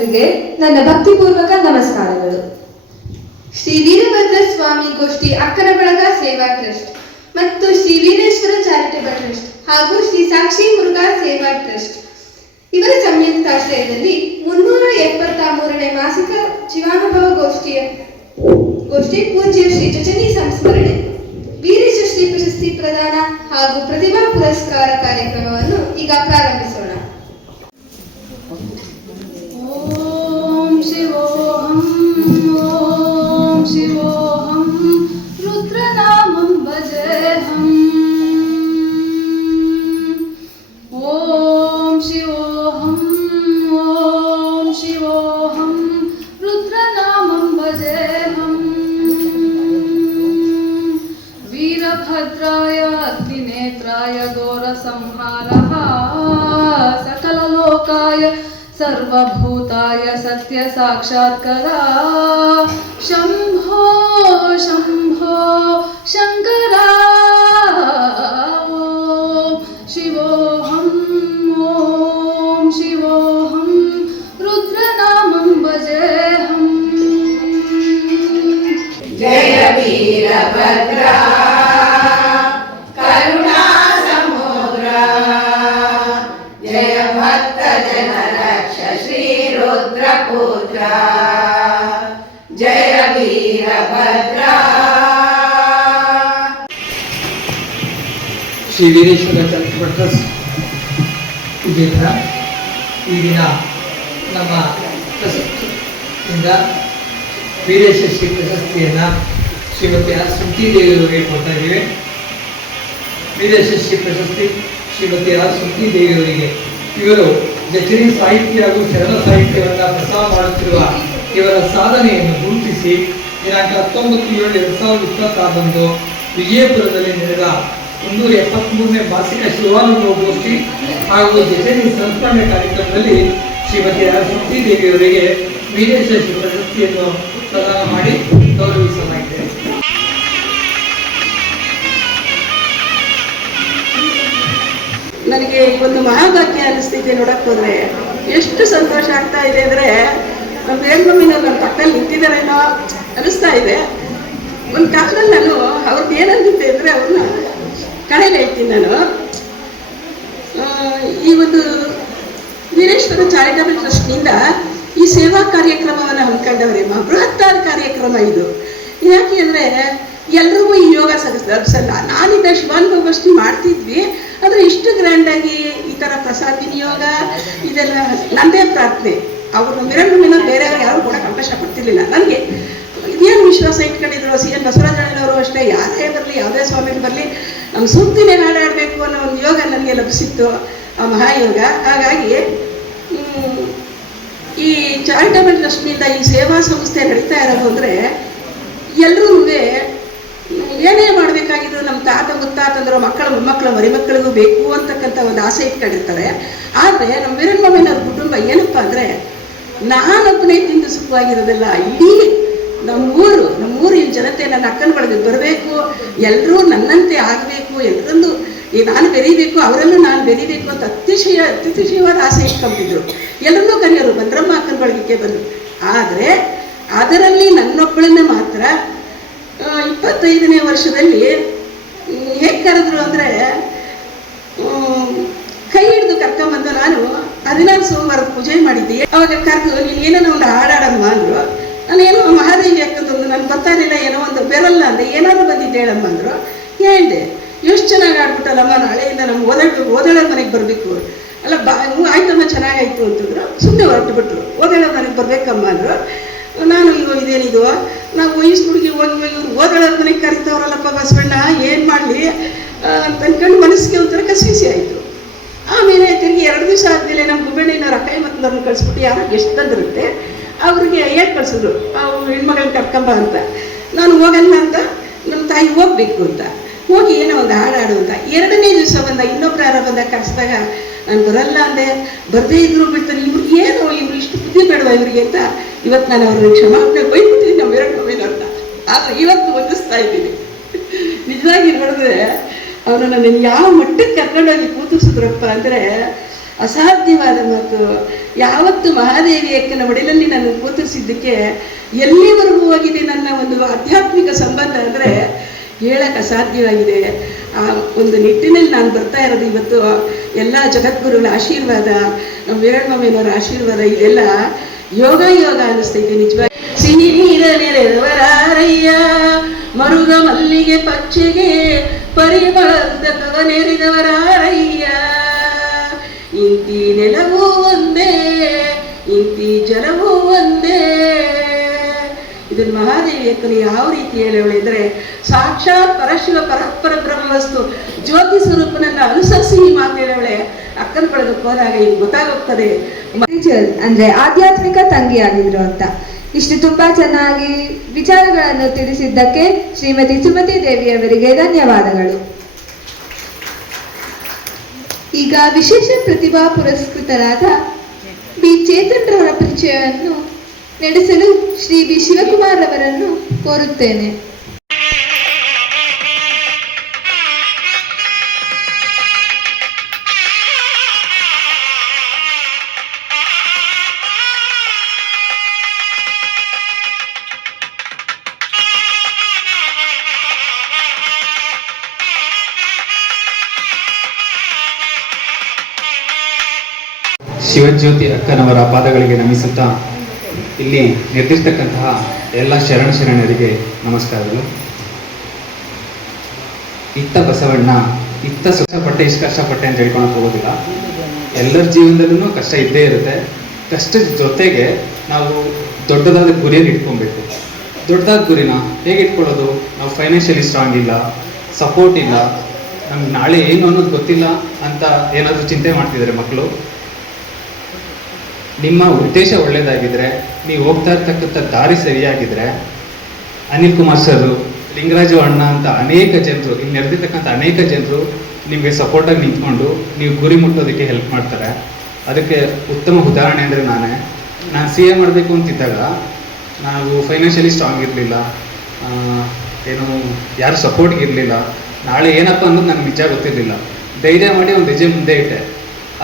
ಭಕ್ತರಿಗೆ ನನ್ನ ಭಕ್ತಿಪೂರ್ವಕ ನಮಸ್ಕಾರಗಳು. ಶ್ರೀ ವೀರಭದ್ರ ಸ್ವಾಮಿ ಗೋಷ್ಠಿ ಅಕ್ಕನ ಬಳಗ ಸೇವಾ ಟ್ರಸ್ಟ್ ಮತ್ತು ಶ್ರೀ ವೀರೇಶ್ವರ ಚಾರಿಟೇಬಲ್ ಟ್ರಸ್ಟ್ ಹಾಗೂ ಶ್ರೀ ಸಾಕ್ಷಿ ಮುರುಘಾ ಸೇವಾ ಟ್ರಸ್ಟ್ ಇವರ ಸಂಯುಕ್ತಾಶ್ರಯದಲ್ಲಿ 373ನೇ ಮಾಸಿಕ ಜೀವಾನುಭವ ಗೋಷ್ಠಿ ಪೂಜ್ಯ ಶ್ರೀ ಚಚನಿ ಸಂಸ್ಮರಣೆ, ವೀರೇಶ ಶ್ರೀ ಪ್ರಶಸ್ತಿ ಪ್ರದಾನ ಹಾಗೂ ಪ್ರತಿಭಾ ಪುರಸ್ಕಾರ ಕಾರ್ಯಕ್ರಮವನ್ನು ಈಗ ಪ್ರಾರಂಭಿಸೋಣ. ಓಂ ಶಿವೋಹಂ ಓಂ ಶಿವೋಹಂ ರುದ್ರನಾಮಂ ಭಜೇಹಂ. ಓಂ ಶಿವೋಹಂ ಓಂ ಶಿವೋಹಂ ರುದ್ರನಾಮಂ ಭಜೇಹಂ. ವೀರಭದ್ರಾಯ ಅಗ್ನಿನೇತ್ರಾಯ ಘೋರ ಸಂಹಾರಃ ಸಕಲಲೋಕಾಯ ಸರ್ವಭೂತಾಯ ಸತ್ಯ ಸಾಕ್ಷಾತ್ಕರ. ಶಂಭೋ ಶಂಭೋ ಶಂಕರ. ಓಂ ಶಿವೋಹಂ ಓಂ ಶಿವೋಹಂ ರುದ್ರನಾಮಂ ಭಜೇಹಂ. ಜಯ ವೀರಭದ್ರ ಕರುಣಾ ಸಮುದ್ರ, ಜಯ ಭಕ್ತ ಜನರ ಶ್ರೀ ರುದ್ರಪುತ್ರ, ಜಯ ವೀರಭದ್ರ. ಶ್ರೀ ವೀರೇಶ್ವರ ಚಾರಿಟೇಬಲ್ ಟ್ರಸ್ಟ್ ಇದರಿಂದ ಈ ದಿನ ನಮ್ಮ ಟ್ರಸ್ಟಿಂದ ವೀರೇಶ ಶ್ರೀ ಪ್ರಶಸ್ತಿಯನ್ನು ಶ್ರೀಮತಿ ಆರ್ ಸುಮತಿ ದೇವಿಯವರಿಗೆ ಕೊಡ್ತಾ ಇದ್ದೀವಿ. ವೀರೇಶ ಶ್ರೀ ಪ್ರಶಸ್ತಿ ಶ್ರೀಮತಿ ಆರ್ ಸುಮತಿ ದೇವಿಯವರಿಗೆ ಇವರು ಜಚರಿ ಸಾಹಿತ್ಯ ಹಾಗೂ ಶರಣ ಸಾಹಿತ್ಯವನ್ನು ಪ್ರಸಾರ ಮಾಡುತ್ತಿರುವ ಇವರ ಸಾಧನೆಯನ್ನು ಗುರುತಿಸಿ ದಿನಾಂಕ 19/7/2026 ವಿಜಯಪುರದಲ್ಲಿ ನಡೆದ 173ನೇ ಮಾಸಿಕ ಶಿವಾನುಭವ ಗೋಷ್ಠಿ ಹಾಗೂ ಜಚರಿ ಸಂಸ್ಮರಣೆ ಕಾರ್ಯಕ್ರಮದಲ್ಲಿ ಶ್ರೀಮತಿ ಆರ್ ಸುಮತಿ ದೇವಿಯವರಿಗೆ ವೀರೇಶ ಶ್ರೀ ಪ್ರಶಸ್ತಿಯನ್ನು ಪ್ರದಾನ ಮಾಡಿ ಗೌರವಿಸಲಾಗಿದೆ. ನನಗೆ ಒಂದು ಮಹಾಭಾಗ್ಯ ಅನಿಸ್ತಿದೆ. ನೋಡಕ್ಕೆ ಹೋದರೆ ಎಷ್ಟು ಸಂತೋಷ ಆಗ್ತಾ ಇದೆ ಅಂದರೆ, ನಮ್ಮ ಬೇರ್ಮಮ್ಮಿನ ನನ್ನ ಪಕ್ಕದಲ್ಲಿ ನಿಂತಿದ್ದಾರೇನೋ ಅನಿಸ್ತಾ ಇದೆ. ಒಂದು ಕಾಲದಲ್ಲಿ ನಾನು ಅವ್ರದ್ದು ಏನಂದಿದ್ದೆ ಅಂದರೆ ಅವ್ರನ್ನ ಕಳೆಯಲ್ಲಿ ಹೇಳ್ತೀನಿ ನಾನು. ಈ ಒಂದು ವೀರೇಶ್ವರ ಚಾರಿಟೇಬಲ್ ಟ್ರಸ್ಟ್ನಿಂದ ಈ ಸೇವಾ ಕಾರ್ಯಕ್ರಮವನ್ನು ಹಮ್ಮಿಕೊಂಡವ್ರೆ. ಬೃಹತ್ತಾದ ಕಾರ್ಯಕ್ರಮ ಇದು. ಯಾಕೆ ಅಂದರೆ ಎಲ್ರಿಗೂ ಈ ಯೋಗ ಸಲ್ಲ. ನಾನಿದ್ದ ಶಿವಾನುಭವ ಗೋಷ್ಠಿ ಮಾಡ್ತಿದ್ವಿ, ಆದರೆ ಇಷ್ಟು ಗ್ರ್ಯಾಂಡಾಗಿ ಈ ಥರ ಪ್ರಸಾದ ವಿನಿಯೋಗ ಇದೆಲ್ಲ ನನ್ನದೇ ಪ್ರಾರ್ಥನೆ. ಅವರು ಮಿರಣ್ಣಿನ ಬೇರೆಯವರು ಯಾರು ಕೂಡ ಅವಕಾಶ ಕೊಡ್ತಿರ್ಲಿಲ್ಲ. ನನಗೆ ಇದೇನು ವಿಶ್ವಾಸ ಇಟ್ಕೊಂಡಿದ್ರು CN ಬಸವರಾಜಣ್ಣನವರು ಅಷ್ಟೇ, ಯಾರೇ ಬರಲಿ ಯಾವುದೇ ಸ್ವಾಮಿಗಳು ಬರಲಿ ನಮ್ಮ ಸೂಕ್ತಿನೇ ಹಾಡಾಡಬೇಕು ಅನ್ನೋ ಒಂದು ಯೋಗ ನನಗೆ ಲಭಿಸಿತ್ತು, ಆ ಮಹಾಯೋಗ. ಹಾಗಾಗಿ ಈ ಚಾರಿಟೇಬಲ್ ಟ್ರಸ್ಟ್ನಿಂದ ಈ ಸೇವಾ ಸಂಸ್ಥೆ ನಡೀತಾ ಇರೋದು ಅಂದರೆ ಎಲ್ಲರೂ ಏನೇ ಮಾಡಬೇಕಾಗಿದ್ರು ನಮ್ಮ ತಾತ ಮುತ್ತಾತಂದ್ರು ಮಕ್ಕಳು ಮೊಮ್ಮಕ್ಕಳು ಮರಿಮಕ್ಕಳಿಗೂ ಬೇಕು ಅಂತಕ್ಕಂಥ ಒಂದು ಆಸೆ ಇಟ್ಕೊಂಡಿರ್ತಾರೆ. ಆದರೆ ನಮ್ಮ ವೀರಣ್ಣಮ್ಮನವ್ರ ಕುಟುಂಬ ಏನಪ್ಪ ಅಂದರೆ, ನಾನೊಬ್ಬನೇ ತಿಂದು ಸುಖವಾಗಿರೋದಿಲ್ಲ, ಇಡೀ ನಮ್ಮೂರಿನ ಜನತೆ ನನ್ನ ಅಕ್ಕನ ಬಳಗ ಬರಬೇಕು, ಎಲ್ಲರೂ ನನ್ನಂತೆ ಆಗಬೇಕು, ಎಲ್ಲರಲ್ಲೂ ನಾನು ಬೆರೀಬೇಕು, ಅವರಲ್ಲೂ ನಾನು ಬೆರೀಬೇಕು ಅಂತ ಅತಿಶಯವಾದ ಆಸೆ ಇಟ್ಕೊಂಡಿದ್ರು. ಎಲ್ಲರನ್ನೂ ಕರೆಯೋರು, ಬಂದ್ರಮ್ಮ ಅಕ್ಕನ ಬಳಗಕ್ಕೆ ಬಂದರು. ಆದರೆ ಅದರಲ್ಲಿ ನನ್ನೊಬ್ಬಳನ್ನ ಮಾತ್ರ 25ನೇ ವರ್ಷದಲ್ಲಿ ಹೇಗೆ ಕರೆದ್ರು ಅಂದರೆ, ಕೈ ಹಿಡಿದು ಕರ್ಕೊಂಬಂದು ನಾನು 16 ಸೋಮವಾರದ ಪೂಜೆ ಮಾಡಿದ್ದೆ. ಅವಾಗ ಕರೆದು ನೀನು ಏನೋ ಒಂದು ಹಾಡಾಡಮ್ಮ ಅಂದರು. ನಾನೇನೋ ಮಹಾದೇವಿ ಅಕ್ಕಂದೊಂದು ನನಗೆ ಗೊತ್ತಾಗಲಿಲ್ಲ, ಏನೋ ಒಂದು ಬೆರಲ್ಲ ಅಂದೆ, ಏನಾದರೂ ಬಂದಿದ್ದೆ ಹೇಳಮ್ಮ ಅಂದರು. ಹೇಳಿದೆ, ಎಷ್ಟು ಚೆನ್ನಾಗಿ ಆಡ್ಬಿಟ್ಟಲ್ಲಮ್ಮ, ನಾಳೆಯಿಂದ ನಮ್ಮ ಓದಳ ಮನೆಗೆ ಬರಬೇಕು. ಅಲ್ಲ ಆಯ್ತಮ್ಮ ಚೆನ್ನಾಗಾಯ್ತು ಅಂತಂದ್ರು. ಸುಮ್ಮನೆ ಹೊರಟು ಬಿಟ್ರು. ಓದಳ ಮನೆಗೆ ಬರಬೇಕಮ್ಮ ಅಂದರು. ನಾನು ಇದೇನಿದು, ನಾವು ವಯಸ್ಸು ಹುಡುಗಿ ಹೋಗಿ ಇವ್ರು ಓದಳ ಮನೆಗೆ ಕರಿತವ್ರಲ್ಲಪ್ಪ ಬಸವಣ್ಣ, ಏನು ಮಾಡಲಿ ಅಂತ ಅಂದ್ಕೊಂಡು ಮನಸ್ಸಿಗೆ ಒಂಥರ ಕಸಿಸಿ ಆಯಿತು. ಆಮೇಲೆ ತಿರುಗಿ 2 ದಿವಸ ಆದಮೇಲೆ ನಮ್ಮ ಗುಬ್ಬಣ್ಣಿನವ್ರ ಅಕ್ಕೈ ಮಕ್ಕಳನ್ನ ಕಳಿಸ್ಬಿಟ್ಟು ಯಾರೋ ಎಷ್ಟು ತಂದಿರುತ್ತೆ ಅವ್ರಿಗೆ ಹೇಗೆ ಕಳಿಸಿದ್ರು, ಅವ್ರು ಹೆಣ್ಮಗಳನ್ನ ಕರ್ಕೊಂಬ ಅಂತ. ನಾನು ಹೋಗಲ್ಲ ಅಂತ, ನಮ್ಮ ತಾಯಿ ಹೋಗ್ಬೇಕು ಅಂತ ಹೋಗಿ ಏನೋ ಒಂದು ಹಾಡಾಡು ಅಂತ. 2ನೇ ದಿವಸ ಬಂದ ಇನ್ನೊಬ್ರು ಯಾರೋ ಬಂದಾಗ ಕರೆಸಿದಾಗ ನಾನು ಬರಲ್ಲ ಅಂದೆ. ಬರದೇ ಇದ್ರು ಬಿಡ್ತಾರೆ, ಇವ್ರು ಇಷ್ಟು ಬುದ್ಧಿ ಬೇಡವಾ ಇವರಿಗೆ ಅಂತ ಇವತ್ತು ನಾನು ಅವ್ರನ್ನ ಕ್ಷಮಾಪಣೆ ಬೈದ್ಬಿಡ್ತೀನಿ ನಮ್ಮ ವೀರಣ್ಣವ್ರನ್ನ. ಆದರೆ ಇವತ್ತು ವಂದಿಸ್ತಾ ಇದ್ದೀನಿ. ನಿಜವಾಗಿ ನೋಡಿದ್ರೆ ಅವನು ನನ್ನ ಯಾವ ಮಟ್ಟಕ್ಕೆ ಕರ್ಕೊಂಡೋಗಿ ಕೂತಿಸಿದ್ರಪ್ಪ ಅಂದರೆ, ಅಸಾಧ್ಯವಾದ ಮಾತು. ಯಾವತ್ತು ಮಹಾದೇವಿ ಅಕ್ಕನ ಒಡೆಲಲ್ಲಿ ನಾನು ಕೂತಿಸಿದ್ದಕ್ಕೆ ಎಲ್ಲಿವರೆಗೂ ಹೋಗಿದೆ ನನ್ನ ಒಂದು ಆಧ್ಯಾತ್ಮಿಕ ಸಂಬಂಧ ಅಂದರೆ ಹೇಳಕ್ಕೆ ಅಸಾಧ್ಯವಾಗಿದೆ. ಆ ಒಂದು ನಿಟ್ಟಿನಲ್ಲಿ ನಾನು ಬರ್ತಾ ಇರೋದು ಇವತ್ತು ಎಲ್ಲ ಜಗದ್ಗುರುಗಳ ಆಶೀರ್ವಾದ, ನಮ್ಮ ವೀರಣ್ಣಮ್ಮನವರ ಆಶೀರ್ವಾದ, ಇದೆಲ್ಲ ಯೋಗ ಅನ್ನಿಸ್ತೈತೆ ನಿಜವಾಗಿ. ಸಿಹಿ ನೀರ ನೆರೆದವರಾರಯ್ಯ, ಮರುಗ ಮಲ್ಲಿಗೆ ಪಚ್ಚೆಗೆ ಪರಿಮಳದ ಕವನೆರೆದವರಾರಯ್ಯ, ಇಂತಿ ನೆಲವೂ ಒಂದೇ ಇಂತಿ ಜಲವೂ ಒಂದೇ. ಇದನ್ನು ಮಹಾದೇವಿ ಅಕ್ಕನು ಯಾವ ರೀತಿ ಹೇಳವಳೆ ಅಂದರೆ, ಸಾಕ್ಷಾತ್ ಪರಶಿವ ಪರಸ್ಪರ ಬ್ರಹ್ಮವಸ್ತು ಜ್ಯೋತಿ ಸ್ವರೂಪನನ್ನು ಅನುಸರಿಸಿ ಈ ಮಾತು ಹೇಳವಳೆ. ಅಕ್ಕನ ಬಳಗಕ್ಕೆ ಹೋದಾಗ ಇದು ಗೊತ್ತಾಗುತ್ತದೆ. ಅಂದ್ರೆ ಆಧ್ಯಾತ್ಮಿಕ ತಂಗಿಯಾಗಿದ್ರು ಅಂತ. ಇಷ್ಟು ತುಂಬಾ ಚೆನ್ನಾಗಿ ವಿಚಾರಗಳನ್ನು ತಿಳಿಸಿದ್ದಕ್ಕೆ ಶ್ರೀಮತಿ ಸುಮತಿ ದೇವಿಯವರಿಗೆ ಧನ್ಯವಾದಗಳು. ಈಗ ವಿಶೇಷ ಪ್ರತಿಭಾ ಪುರಸ್ಕೃತರಾದ ಬಿ ಚೇತನ್ ರವರ ಪರಿಚಯವನ್ನು ನಡೆಸಲು ಶ್ರೀ ಬಿ ಶಿವಕುಮಾರ್ ಅವರನ್ನು ಕೋರುತ್ತೇನೆ. ಶಿವಜ್ಯೋತಿ ಅಕ್ಕನವರ ಪಾದಗಳಿಗೆ ನಮಿಸುತ್ತಾ ಇಲ್ಲಿ ನಿರ್ದಿರ್ತಕ್ಕಂತಹ ಎಲ್ಲ ಶರಣರಿಗೆ ನಮಸ್ಕಾರಗಳು. ಇತ್ತ ಬಸವಣ್ಣ ಇತ್ತ ಕಷ್ಟಪಟ್ಟೆ ಇಷ್ಟು ಕಷ್ಟಪಟ್ಟೆ ಅಂತ ಹೇಳ್ಕೊಳಕ್ ಹೋಗೋದಿಲ್ಲ. ಎಲ್ಲರ ಜೀವನದಲ್ಲೂ ಕಷ್ಟ ಇದ್ದೇ ಇರುತ್ತೆ. ಕಷ್ಟದ ಜೊತೆಗೆ ನಾವು ದೊಡ್ಡದಾದ ಗುರಿಯನ್ನು ಇಟ್ಕೊಬೇಕು. ದೊಡ್ಡದಾದ ಗುರಿನ ಹೇಗೆ ಇಟ್ಕೊಳ್ಳೋದು? ನಾವು ಫೈನಾನ್ಷಿಯಲಿ ಸ್ಟ್ರಾಂಗ್ ಇಲ್ಲ, ಸಪೋರ್ಟ್ ಇಲ್ಲ, ನಮ್ಗೆ ನಾಳೆ ಏನು ಅನ್ನೋದು ಗೊತ್ತಿಲ್ಲ ಅಂತ ಏನಾದರೂ ಚಿಂತೆ ಮಾಡ್ತಿದ್ದಾರೆ ಮಕ್ಕಳು. ನಿಮ್ಮ ಉದ್ದೇಶ ಒಳ್ಳೆಯದಾಗಿದ್ದರೆ, ನೀವು ಹೋಗ್ತಾ ಇರ್ತಕ್ಕಂಥ ದಾರಿ ಸರಿಯಾಗಿದ್ದರೆ, ಅನಿಲ್ ಕುಮಾರ್ ಸರ್, ಲಿಂಗರಾಜು ಅಣ್ಣ ಅಂತ ಅನೇಕ ಜನರು, ಇಲ್ಲಿ ನೆರೆದಿರ್ತಕ್ಕಂಥ ಅನೇಕ ಜನರು ನಿಮಗೆ ಸಪೋರ್ಟಾಗಿ ನಿಂತ್ಕೊಂಡು ನೀವು ಗುರಿ ಮುಟ್ಟೋದಕ್ಕೆ ಹೆಲ್ಪ್ ಮಾಡ್ತಾರೆ. ಅದಕ್ಕೆ ಉತ್ತಮ ಉದಾಹರಣೆ ಅಂದರೆ ನಾನು CA ಮಾಡಬೇಕು ಅಂತಿದ್ದಾಗ ನಾವು ಫೈನಾನ್ಷಿಯಲಿ ಸ್ಟ್ರಾಂಗ್ ಇರಲಿಲ್ಲ, ಏನು ಯಾರು ಸಪೋರ್ಟ್ಗೆ ಇರಲಿಲ್ಲ. ನಾಳೆ ಏನಪ್ಪ ಅನ್ನೋದು ನನಗೆ ನಿಜ ಗೊತ್ತಿರಲಿಲ್ಲ. ಧೈರ್ಯ ಮಾಡಿ ಒಂದು ಹೆಜ್ಜೆ ಮುಂದೆ ಇಟ್ಟೆ.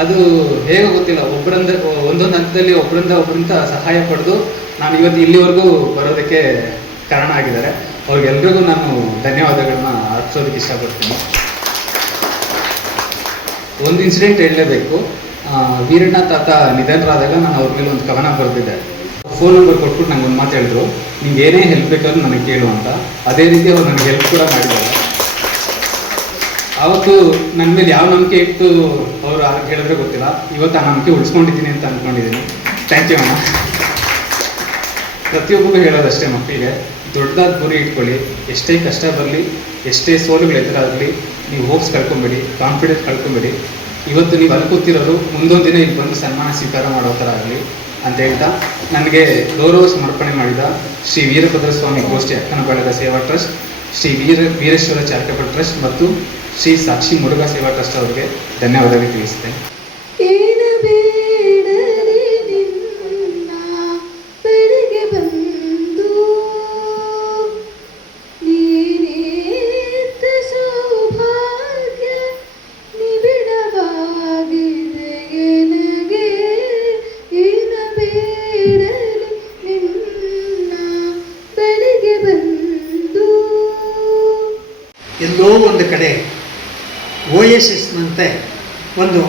ಅದು ಹೇಗೆ ಗೊತ್ತಿಲ್ಲ, ಒಂದೊಂದು ಹಂತದಲ್ಲಿ ಒಬ್ಬರಿಂದ ಸಹಾಯ ಪಡೆದು ನಾನು ಇವತ್ತು ಇಲ್ಲಿವರೆಗೂ ಬರೋದಕ್ಕೆ ಕಾರಣ ಆಗಿದ್ದಾರೆ. ಅವ್ರಿಗೆಲ್ರಿಗೂ ನಾನು ಧನ್ಯವಾದಗಳನ್ನ ಅರ್ಪಿಸೋದಕ್ಕೆ ಇಷ್ಟಪಡ್ತೀನಿ. ಒಂದು ಇನ್ಸಿಡೆಂಟ್ ಹೇಳಲೇಬೇಕು. ವೀರಣ್ಣ ತಾತ ನಿಧನರಾದಾಗ ನಾನು ಅವ್ರ ಮೇಲೆ ಒಂದು ಕವನ ಬರೆದಿದ್ದೆ. ಫೋನ್ ನಂಬರ್ ಕೊಟ್ಬಿಟ್ಟು ನಂಗೆ ಒಂದು ಮಾತು ಹೇಳಿದ್ರು, ನಿಮ್ಗೆ ಏನೇ ಹೆಲ್ಪ್ ಬೇಕಾದ್ರೂ ನನಗೆ ಕೇಳು ಅಂತ. ಅದೇ ರೀತಿ ಅವ್ರು ನನಗೆ ಹೆಲ್ಪ್ ಕೂಡ ಮಾಡಿದ್ದಾರೆ. ಆವತ್ತು ನನ್ನ ಮೇಲೆ ಯಾವ ನಂಬಿಕೆ ಇಟ್ಟು ಅವರು ಹೇಳಿದ್ರೆ ಗೊತ್ತಿಲ್ಲ. ಇವತ್ತು ಆ ನಂಬಿಕೆ ಉಳಿಸ್ಕೊಂಡಿದ್ದೀನಿ ಅಂತ ಅಂದ್ಕೊಂಡಿದ್ದೀನಿ. ಥ್ಯಾಂಕ್ ಯು ಅಣ್ಣ. ಪ್ರತಿಯೊಬ್ಬರಿಗೂ ಹೇಳೋದಷ್ಟೇ, ಮಕ್ಕಳಿಗೆ ದೊಡ್ಡದಾದ ಗುರಿ ಇಟ್ಕೊಳ್ಳಿ. ಎಷ್ಟೇ ಕಷ್ಟ ಬರಲಿ, ಎಷ್ಟೇ ಸೋಲುಗಳು ಎದುರಾಗಲಿ, ನೀವು ಹೋಪ್ಸ್ ಕಳ್ಕೊಂಬೇಡಿ, ಕಾನ್ಫಿಡೆನ್ಸ್ ಕಳ್ಕೊಂಬೇಡಿ. ಇವತ್ತು ನೀವು ಅನ್ಕೋತಿರೋರು ಮುಂದೊಂದು ದಿನ ಇಲ್ಲಿ ಬಂದು ಸನ್ಮಾನ ಸ್ವೀಕಾರ ಮಾಡೋ ಥರ ಆಗಲಿ ಅಂತ ಹೇಳ್ತಾ, ನನಗೆ ಗೌರವ ಸಮರ್ಪಣೆ ಮಾಡಿದ ಶ್ರೀ ವೀರಭದ್ರ ಸ್ವಾಮಿ ಗೋಷ್ಠಿ ಅಕ್ಕನ ಬಳಗ ಸೇವಾ trust, Shri Veereshwara charitable trust ಮತ್ತು ಶ್ರೀ ಸಾಕ್ಷಿ ಮುರುಘಾ ಸೇವಾ ಟ್ರಸ್ಟ್ ಅವರಿಗೆ ಧನ್ಯವಾದಗಳು ತಿಳಿಸ್ತೇನೆ. ಎಲ್ಲೋ ಒಂದು ಕಡೆ ಓಯಸಿಸ್ನಂತೆ ಒಂದು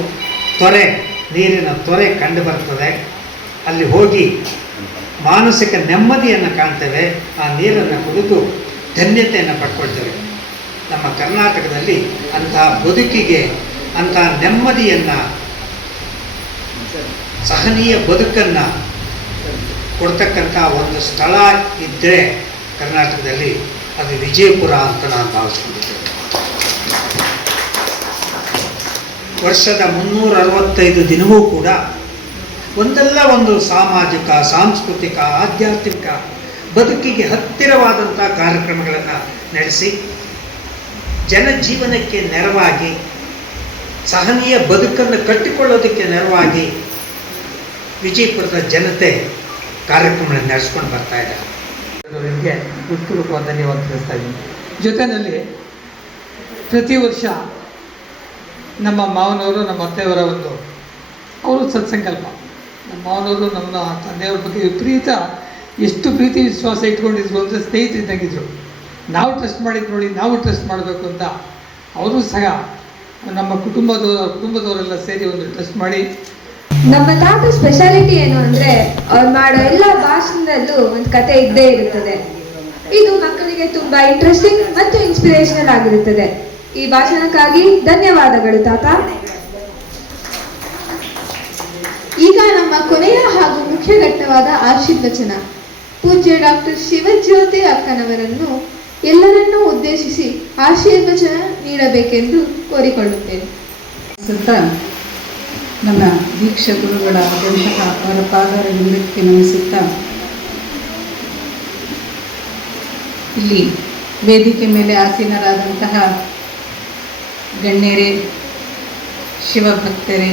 ತೊರೆ, ನೀರಿನ ತೊರೆ ಕಂಡು ಬರ್ತದೆ. ಅಲ್ಲಿ ಹೋಗಿ ಮಾನಸಿಕ ನೆಮ್ಮದಿಯನ್ನು ಕಾಣ್ತೇವೆ. ಆ ನೀರನ್ನು ಕುಡಿದು ಧನ್ಯತೆಯನ್ನು ಪಡ್ಕೊಳ್ತೇವೆ. ನಮ್ಮ ಕರ್ನಾಟಕದಲ್ಲಿ ಅಂತಹ ಬದುಕಿಗೆ, ಅಂತಹ ನೆಮ್ಮದಿಯನ್ನು, ಸಹನೀಯ ಬದುಕನ್ನು ಕೊಡ್ತಕ್ಕಂಥ ಒಂದು ಸ್ಥಳ ಇದ್ದರೆ ಕರ್ನಾಟಕದಲ್ಲಿ ಅದು ವಿಜಯಪುರ ಅಂತ ನಾನು ಭಾವಿಸ್ಕೊಂಡಿದ್ದೇನೆ. ವರ್ಷದ 365 ದಿನವೂ ಕೂಡ ಒಂದಲ್ಲ ಒಂದು ಸಾಮಾಜಿಕ, ಸಾಂಸ್ಕೃತಿಕ, ಆಧ್ಯಾತ್ಮಿಕ ಬದುಕಿಗೆ ಹತ್ತಿರವಾದಂಥ ಕಾರ್ಯಕ್ರಮಗಳನ್ನು ನಡೆಸಿ ಜನಜೀವನಕ್ಕೆ ನೆರವಾಗಿ, ಸಹನೀಯ ಬದುಕನ್ನು ಕಟ್ಟಿಕೊಳ್ಳೋದಕ್ಕೆ ನೆರವಾಗಿ ವಿಜಯಪುರದ ಜನತೆ ಕಾರ್ಯಕ್ರಮಗಳನ್ನು ನಡೆಸ್ಕೊಂಡು ಬರ್ತಾ ಇದ್ದಾರೆ. ಅವರಿಗೆ ಹೃತ್ಪೂರ್ವಕವಾದ ಧನ್ಯವಾದ ತಿಳಿಸ್ತಾ ಇದ್ದೀನಿ. ಜೊತೆಯಲ್ಲಿ ಪ್ರತಿ ವರ್ಷ ನಮ್ಮ ಮಾವನವರು, ನಮ್ಮ ಅತ್ತೆಯವರ ಒಂದು ಅವರು ಸತ್ಸಂಕಲ್ಪ. ನಮ್ಮ ಮಾವನವರು ನಮ್ಮ ತಂದೆಯವ್ರ ಬಗ್ಗೆ ವಿಪರೀತ ಎಷ್ಟು ಪ್ರೀತಿ ವಿಶ್ವಾಸ ಇಟ್ಕೊಂಡಿದ್ರು ಅಂದರೆ ಸ್ನೇಹಿತರಿದ್ದಾಗಿದ್ದರು. ನಾವು ಟ್ರಸ್ಟ್ ಮಾಡಿದ್ದು ನೋಡಿ ನಾವು ಟ್ರಸ್ಟ್ ಮಾಡಬೇಕು ಅಂತ ಅವರು ಸಹ ನಮ್ಮ ಕುಟುಂಬದವರೆಲ್ಲ ಸೇರಿ ಒಂದು ಟ್ರಸ್ಟ್ ಮಾಡಿ. ನಮ್ಮ ತಾತ ಸ್ಪೆಷಾಲಿಟಿ ಏನು ಅಂದ್ರೆ ಅವ್ರು ಮಾಡೋ ಎಲ್ಲ ಭಾಷಣದಲ್ಲೂ ಒಂದು ಕತೆ ಇದ್ದೇ ಇರುತ್ತದೆ. ಇದು ಮಕ್ಕಳಿಗೆ ತುಂಬಾ ಇಂಟ್ರೆಸ್ಟಿಂಗ್ ಮತ್ತು ಇನ್ಸ್ಪಿರೇಷನಲ್ ಆಗಿರುತ್ತದೆ. ಈ ಭಾಷಣಕ್ಕಾಗಿ ಧನ್ಯವಾದಗಳು ತಾತ. ಈಗ ನಮ್ಮ ಕೊನೆಯ ಹಾಗೂ ಮುಖ್ಯ ಘಟ್ಟವಾದ ಆಶೀರ್ವಚನ. ಪೂಜ್ಯ ಡಾಕ್ಟರ್ ಶಿವಜ್ಯೋತಿ ಅಕ್ಕನವರನ್ನು ಎಲ್ಲರನ್ನೂ ಉದ್ದೇಶಿಸಿ ಆಶೀರ್ವಚನ ನೀಡಬೇಕೆಂದು ಕೋರಿಕೊಳ್ಳುತ್ತೇನೆ. ನನ್ನ ದೀಕ್ಷಾ ಗುರುಗಳಾದಂತಹ ಅವರ ಪಾದಾರವಿಂದಕ್ಕೆ ನಮಿಸುತ್ತಾ, ಇಲ್ಲಿ ವೇದಿಕೆ ಮೇಲೆ ಆಸೀನರಾದಂತಹ ಗಣ್ಯರೇ, ಶಿವಭಕ್ತರೇ,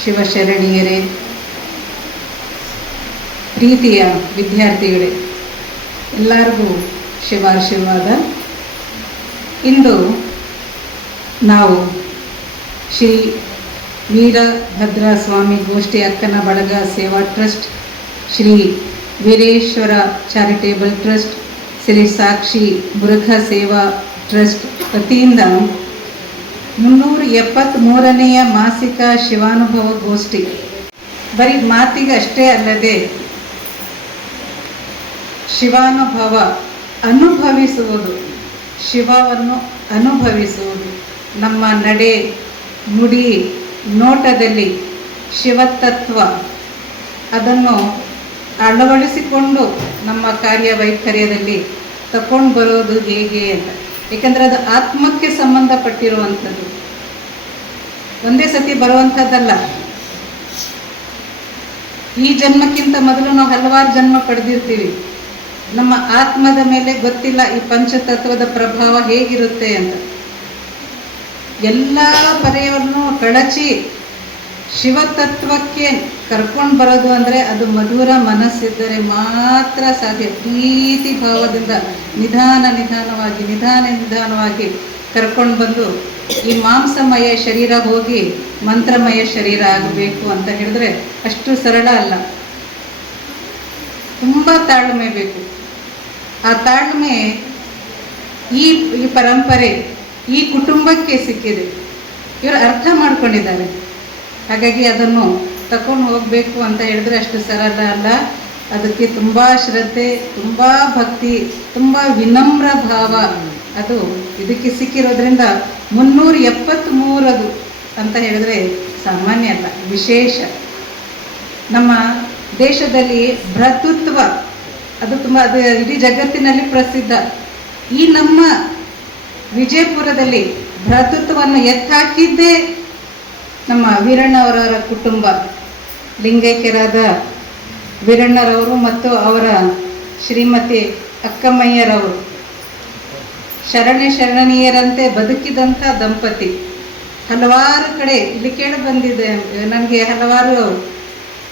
ಶಿವಶರಣೀಯರೇ, ಪ್ರೀತಿಯ ವಿದ್ಯಾರ್ಥಿಗಳೇ, ಎಲ್ಲರಿಗೂ ಶಿವಾಶೀರ್ವಾದ. ಇಂದು ನಾವು ಶ್ರೀ ವೀರಭದ್ರ ಸ್ವಾಮಿ ಗೋಷ್ಠಿ ಅಕ್ಕನ ಬಳಗ ಸೇವಾ trust, Shri Veereshwara charitable trust, Shri Sakshi Murugha Seva trust ವತಿಯಿಂದ 373ನೆಯ ಮಾಸಿಕ ಶಿವಾನುಭವ ಗೋಷ್ಠಿ ಬರೀ ಮಾತಿಗೆ ಅಷ್ಟೇ ಅಲ್ಲದೆ ಶಿವಾನುಭವ ಅನುಭವಿಸುವುದು, ಶಿವವನ್ನು ಅನುಭವಿಸುವುದು, ನಮ್ಮ ನಡೆ ನುಡಿ ನೋಟದಲ್ಲಿ ಶಿವತತ್ವ ಅದನ್ನು ಅಳವಡಿಸಿಕೊಂಡು ನಮ್ಮ ಕಾರ್ಯವೈಖರ್ಯದಲ್ಲಿ ತಗೊಂಡು ಬರೋದು ಹೇಗೆ ಅಂತ. ಏಕೆಂದರೆ ಅದು ಆತ್ಮಕ್ಕೆ ಸಂಬಂಧಪಟ್ಟಿರುವಂಥದ್ದು, ಒಂದೇ ಸತಿ ಬರುವಂಥದ್ದಲ್ಲ. ಈ ಜನ್ಮಕ್ಕಿಂತ ಮೊದಲು ನಾವು ಹಲವಾರು ಜನ್ಮ ಪಡೆದಿರ್ತೀವಿ. ನಮ್ಮ ಆತ್ಮದ ಮೇಲೆ ಗೊತ್ತಿಲ್ಲ ಈ ಪಂಚತತ್ವದ ಪ್ರಭಾವ ಹೇಗಿರುತ್ತೆ ಅಂತ. ಎಲ್ಲ ಪರ್ಯವನ್ನು ಕಳಚಿ ಶಿವತತ್ವಕ್ಕೆ ಕರ್ಕೊಂಡು ಬರೋದು ಅಂದರೆ ಅದು ಮಧುರ ಮನಸ್ಸಿದ್ದರೆ ಮಾತ್ರ ಸಾಧ್ಯ. ಪ್ರೀತಿ ಭಾವದಿಂದ ನಿಧಾನವಾಗಿ ಕರ್ಕೊಂಡು ಬಂದು ಈ ಮಾಂಸಮಯ ಶರೀರ ಹೋಗಿ ಮಂತ್ರಮಯ ಶರೀರ ಆಗಬೇಕು ಅಂತ ಹೇಳಿದ್ರೆ ಅಷ್ಟು ಸರಳ ಅಲ್ಲ. ತುಂಬ ತಾಳ್ಮೆ ಬೇಕು. ಆ ತಾಳ್ಮೆ ಈ ಪರಂಪರೆ ಈ ಕುಟುಂಬಕ್ಕೆ ಸಿಕ್ಕಿದೆ. ಇವರು ಅರ್ಥ ಮಾಡ್ಕೊಂಡಿದ್ದಾರೆ. ಹಾಗಾಗಿ ಅದನ್ನು ತಕೊಂಡು ಹೋಗಬೇಕು ಅಂತ ಹೇಳಿದ್ರೆ ಅಷ್ಟು ಸರಳ ಅಲ್ಲ. ಅದಕ್ಕೆ ತುಂಬ ಶ್ರದ್ಧೆ, ತುಂಬ ಭಕ್ತಿ, ತುಂಬ ವಿನಮ್ರ ಭಾವ ಅದು ಇದಕ್ಕೆ ಸಿಕ್ಕಿರೋದ್ರಿಂದ 373 ಅಂತ ಹೇಳಿದ್ರೆ ಸಾಮಾನ್ಯ ಅಲ್ಲ, ವಿಶೇಷ. ನಮ್ಮ ದೇಶದಲ್ಲಿ ಭ್ರಾತೃತ್ವ ಅದು ಇಡೀ ಜಗತ್ತಿನಲ್ಲಿ ಪ್ರಸಿದ್ಧ. ಈ ನಮ್ಮ ವಿಜಯಪುರದಲ್ಲಿ ಭ್ರಾತೃತ್ವವನ್ನು ಎತ್ತಾಕಿದ್ದೇ ನಮ್ಮ ವೀರಣ್ಣವರವರ ಕುಟುಂಬ, ಲಿಂಗೈಕ್ಯರಾದ ವೀರಣ್ಣರವರು ಮತ್ತು ಅವರ ಶ್ರೀಮತಿ ಅಕ್ಕಮ್ಮಯ್ಯರವರು ಶರಣೀಯರಂತೆ ಬದುಕಿದಂಥ ದಂಪತಿ. ಹಲವಾರು ಕಡೆ ಇಲ್ಲಿ ಕೇಳಿ ಬಂದಿದೆ ನನಗೆ, ಹಲವಾರು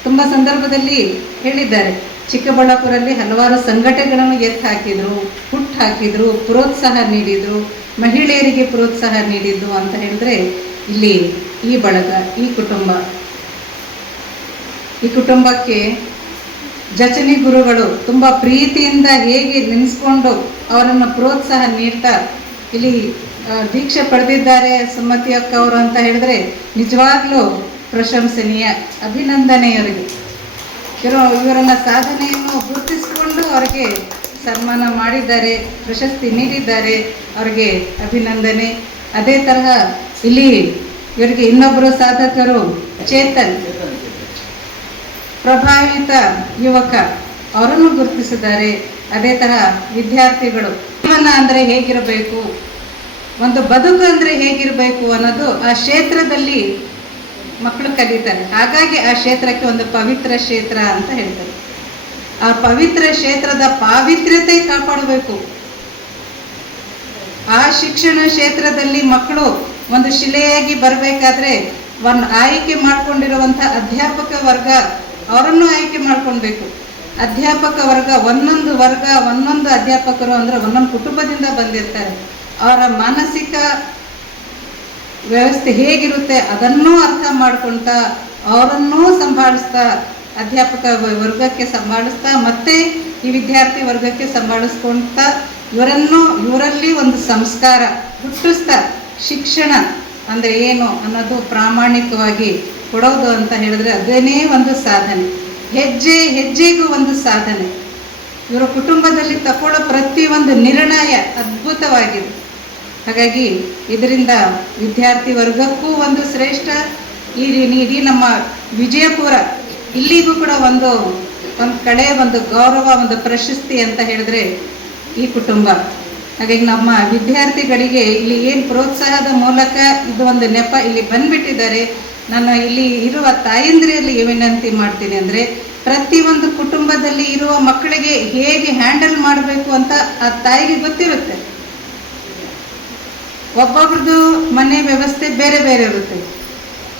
ತುಂಬ ಸಂದರ್ಭದಲ್ಲಿ ಹೇಳಿದ್ದಾರೆ. ಚಿಕ್ಕಬಳ್ಳಾಪುರಲ್ಲಿ ಹಲವಾರು ಸಂಘಟನೆಗಳನ್ನು ಹುಟ್ಟು ಹಾಕಿದ್ರು, ಪ್ರೋತ್ಸಾಹ ನೀಡಿದರು, ಮಹಿಳೆಯರಿಗೆ ಪ್ರೋತ್ಸಾಹ ನೀಡಿದ್ದು ಅಂತ ಹೇಳಿದ್ರೆ ಇಲ್ಲಿ ಈ ಬಳಗ, ಈ ಕುಟುಂಬಕ್ಕೆ ಜಚನಿ ಗುರುಗಳು ತುಂಬ ಪ್ರೀತಿಯಿಂದ ಹೇಗೆ ನೆನೆಸ್ಕೊಂಡು ಅವರನ್ನು ಪ್ರೋತ್ಸಾಹ ನೀಡ್ತಾ ಇಲ್ಲಿ ದೀಕ್ಷೆ ಪಡೆದಿದ್ದಾರೆ ಸುಮತಿ ಅಕ್ಕ ಅವರು ಅಂತ ಹೇಳಿದ್ರೆ ನಿಜವಾಗ್ಲೂ ಪ್ರಶಂಸನೀಯ, ಅಭಿನಂದನೆಯವರಿಗೆ. ಇವರನ್ನ ಸಾಧನೆಯನ್ನು ಗುರುತಿಸಿಕೊಂಡು ಅವರಿಗೆ ಸನ್ಮಾನ ಮಾಡಿದ್ದಾರೆ, ಪ್ರಶಸ್ತಿ ನೀಡಿದ್ದಾರೆ, ಅವರಿಗೆ ಅಭಿನಂದನೆ. ಅದೇ ತರಹ ಇಲ್ಲಿ ಇವರಿಗೆ ಇನ್ನೊಬ್ಬರು ಸಾಧಕರು ಚೇತನ್, ಪ್ರಭಾವಿತ ಯುವಕ, ಅವರನ್ನು ಗುರುತಿಸಿದ್ದಾರೆ. ಅದೇ ತರಹ ವಿದ್ಯಾರ್ಥಿಗಳು ಜೀವನ ಅಂದರೆ ಹೇಗಿರಬೇಕು, ಒಂದು ಬದುಕು ಅಂದರೆ ಹೇಗಿರಬೇಕು ಅನ್ನೋದು ಆ ಕ್ಷೇತ್ರದಲ್ಲಿ ಮಕ್ಕಳು ಕಲಿತಾರೆ. ಹಾಗಾಗಿ ಆ ಕ್ಷೇತ್ರಕ್ಕೆ ಒಂದು ಪವಿತ್ರ ಕ್ಷೇತ್ರ ಅಂತ ಹೇಳ್ತಾರೆ. ಆ ಪವಿತ್ರ ಕ್ಷೇತ್ರದ ಪಾವಿತ್ರ್ಯತೆ ಕಾಪಾಡಬೇಕು. ಆ ಶಿಕ್ಷಣ ಕ್ಷೇತ್ರದಲ್ಲಿ ಮಕ್ಕಳು ಒಂದು ಶಿಲೆಯಾಗಿ ಬರಬೇಕಾದ್ರೆ ಒಂದು ಆಯ್ಕೆ ಮಾಡಿಕೊಂಡಿರುವಂಥ ಅಧ್ಯಾಪಕ ವರ್ಗ, ಅವರನ್ನು ಆಯ್ಕೆ ಮಾಡ್ಕೊಳ್ಬೇಕು. ಅಧ್ಯಾಪಕ ವರ್ಗ ಒಂದೊಂದು ಅಧ್ಯಾಪಕರು ಅಂದರೆ ಒಂದೊಂದು ಕುಟುಂಬದಿಂದ ಬಂದಿರ್ತಾರೆ. ಅವರ ಮಾನಸಿಕ ವ್ಯವಸ್ಥೆ ಹೇಗಿರುತ್ತೆ ಅದನ್ನೂ ಅರ್ಥ ಮಾಡ್ಕೊಳ್ತಾ ಅವರನ್ನೂ ಸಂಭಾಳಿಸ್ತಾ ಅಧ್ಯಾಪಕ ವರ್ಗಕ್ಕೆ ಸಂಭಾಳಿಸ್ತಾ ಮತ್ತೆ ಈ ವಿದ್ಯಾರ್ಥಿ ವರ್ಗಕ್ಕೆ ಸಂಭಾಳಿಸ್ಕೊಳ್ತಾ ಇವರಲ್ಲಿ ಒಂದು ಸಂಸ್ಕಾರ ಹುಟ್ಟಿಸ್ತಾ ಶಿಕ್ಷಣ ಅಂದರೆ ಏನು ಅನ್ನೋದು ಪ್ರಾಮಾಣಿಕವಾಗಿ ಕೊಡೋದು ಅಂತ ಹೇಳಿದ್ರೆ ಅದೇನೇ ಒಂದು ಸಾಧನೆ. ಹೆಜ್ಜೆ ಹೆಜ್ಜೆಗೂ ಒಂದು ಸಾಧನೆ. ಇವರ ಕುಟುಂಬದಲ್ಲಿ ತಗೊಳ್ಳೋ ಪ್ರತಿಯೊಂದು ನಿರ್ಣಯ ಅದ್ಭುತವಾಗಿದೆ. ಹಾಗಾಗಿ ಇದರಿಂದ ವಿದ್ಯಾರ್ಥಿ ವರ್ಗಕ್ಕೂ ಒಂದು ಶ್ರೇಷ್ಠ, ಇಡೀ ನಮ್ಮ ವಿಜಯಪುರ ಇಲ್ಲಿಗೂ ಕೂಡ ಒಂದು ಕಡೆ ಒಂದು ಗೌರವ, ಒಂದು ಪ್ರಶಸ್ತಿ ಅಂತ ಹೇಳಿದ್ರೆ ಈ ಕುಟುಂಬ. ಹಾಗಾಗಿ ನಮ್ಮ ವಿದ್ಯಾರ್ಥಿಗಳಿಗೆ ಇಲ್ಲಿ ಏನು ಪ್ರೋತ್ಸಾಹದ ಮೂಲಕ ಇದು ಒಂದು ನೆಪ ಇಲ್ಲಿ ಬಂದ್ಬಿಟ್ಟಿದ್ದಾರೆ. ನಾನು ಇಲ್ಲಿ ಇರುವ ತಾಯಂದಿರಲ್ಲಿ ವಿನಂತಿ ಮಾಡ್ತೀನಿ ಅಂದರೆ, ಪ್ರತಿಯೊಂದು ಕುಟುಂಬದಲ್ಲಿ ಇರುವ ಮಕ್ಕಳಿಗೆ ಹೇಗೆ ಹ್ಯಾಂಡಲ್ ಮಾಡಬೇಕು ಅಂತ ಆ ತಾಯಿಗೆ ಗೊತ್ತಿರುತ್ತೆ. ಒಬ್ಬೊಬ್ರದ್ದು ಮನೆ ವ್ಯವಸ್ಥೆ ಬೇರೆ ಬೇರೆ ಇರುತ್ತೆ.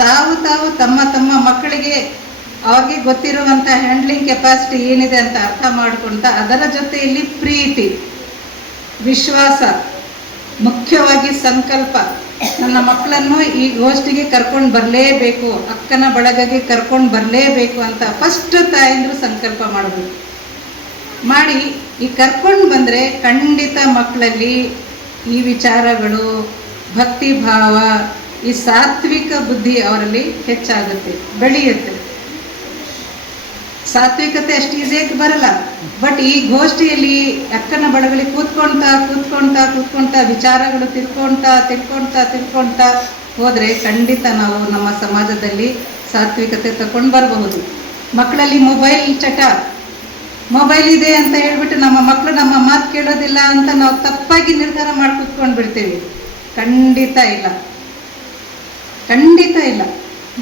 ತಾವು ತಮ್ಮ ಮಕ್ಕಳಿಗೆ ಅವ್ರಿಗೆ ಗೊತ್ತಿರುವಂಥ ಹ್ಯಾಂಡ್ಲಿಂಗ್ ಕೆಪಾಸಿಟಿ ಏನಿದೆ ಅಂತ ಅರ್ಥ ಮಾಡ್ಕೊಳ್ತಾ ಅದರ ಜೊತೆಯಲ್ಲಿ ಪ್ರೀತಿ, ವಿಶ್ವಾಸ, ಮುಖ್ಯವಾಗಿ ಸಂಕಲ್ಪ. ನನ್ನ ಮಕ್ಕಳನ್ನು ಈ ಗೋಷ್ಠಿಗೆ ಕರ್ಕೊಂಡು ಬರಲೇಬೇಕು, ಅಕ್ಕನ ಬಳಗಗೆ ಕರ್ಕೊಂಡು ಬರಲೇಬೇಕು ಅಂತ ಫಸ್ಟ್ ತಾಯಂದ್ರು ಸಂಕಲ್ಪ ಮಾಡಬೇಕು. ಮಾಡಿ ಈ ಕರ್ಕೊಂಡು ಬಂದರೆ ಖಂಡಿತ ಮಕ್ಕಳಲ್ಲಿ ಈ ವಿಚಾರಗಳು, ಭಕ್ತಿ ಭಾವ, ಈ ಸಾತ್ವಿಕ ಬುದ್ಧಿ ಅವರಲ್ಲಿ ಹೆಚ್ಚಾಗುತ್ತೆ, ಬೆಳೆಯುತ್ತೆ. ಸಾತ್ವಿಕತೆ ಅಷ್ಟು ಈಸಿಯಾಗಿ ಬರಲ್ಲ. ಬಟ್ ಈ ಗೋಷ್ಠಿಯಲ್ಲಿ ಅಕ್ಕನ ಬಳಗಲಿ ಕೂತ್ಕೊಳ್ತಾ ವಿಚಾರಗಳು ತಿಳ್ಕೊಳ್ತಾ ಹೋದರೆ ಖಂಡಿತ ನಾವು ನಮ್ಮ ಸಮಾಜದಲ್ಲಿ ಸಾತ್ವಿಕತೆ ತಗೊಂಡು ಬರಬಹುದು. ಮಕ್ಕಳಲ್ಲಿ ಮೊಬೈಲ್ ಇದೆ ಅಂತ ಹೇಳ್ಬಿಟ್ಟು ನಮ್ಮ ಮಕ್ಕಳು ನಮ್ಮ ಮಾತು ಕೇಳೋದಿಲ್ಲ ಅಂತ ನಾವು ತಪ್ಪಾಗಿ ನಿರ್ಧಾರ ಮಾಡಿ ಕೂತ್ಕೊಂಡು ಬಿಡ್ತೀವಿ. ಖಂಡಿತ ಇಲ್ಲ.